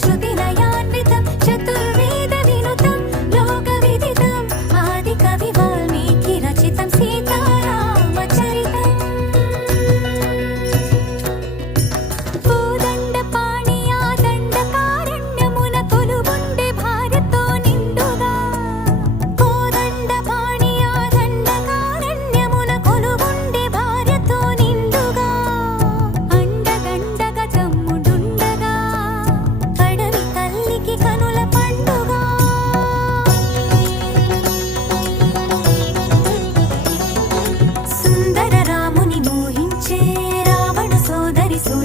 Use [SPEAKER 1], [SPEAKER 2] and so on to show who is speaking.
[SPEAKER 1] శృతినయా